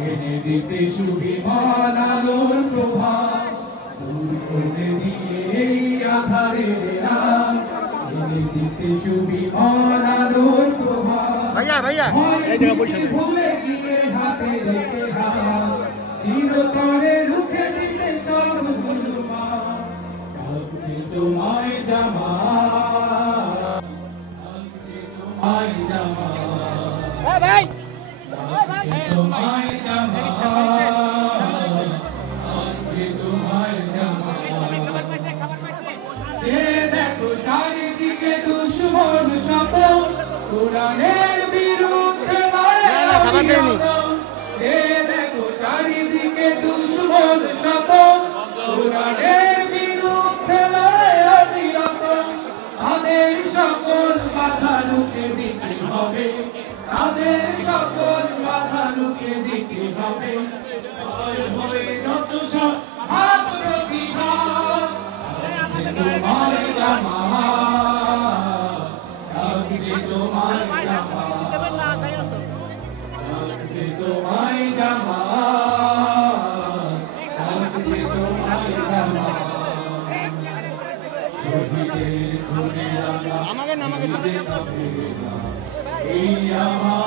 এনে দিতে সুবিমল আলোর প্রভা, দূর করে দিয়ে এই আঁধারের রাত, এনে দিতে সুবিমল আলোর প্রভা। ভাইয়া ভাইয়া এই জায়গা বসে ভুলে গিয়ে হাতে রেখে হাত, চিরতরে রুখে দিতে সব জুলুমাত। ডাকছে তোমায় জামাত, ডাকছে তোমায় জামাত, ভাই ডাকছে তোমায় জামাত, ডাকছে তোমায় জামাত। যে দেখো চারিদিকে দুশ্মন শত, কোরআনের বিরুদ্ধে লড়ে অবিরত। যে দেখো চারিদিকে দুশ্মন শত, কোরআনের বিরুদ্ধে লড়ে অবিরত। তাদের সকল বাধা রুখে দিতে হবে, তাদের সকল বাধা রুখে দিতে হবে। পার হয়ে যত সব ঘাত প্রতিঘাত, ডাকছে তোমায় জামাত, ডাকছে তোমায় জামাত, ডাকছে তোমায় জামাত, ডাকছে তোমায় জামাত। শহীদের খুনে রাঙা এই যে কাফেলা, এই আমার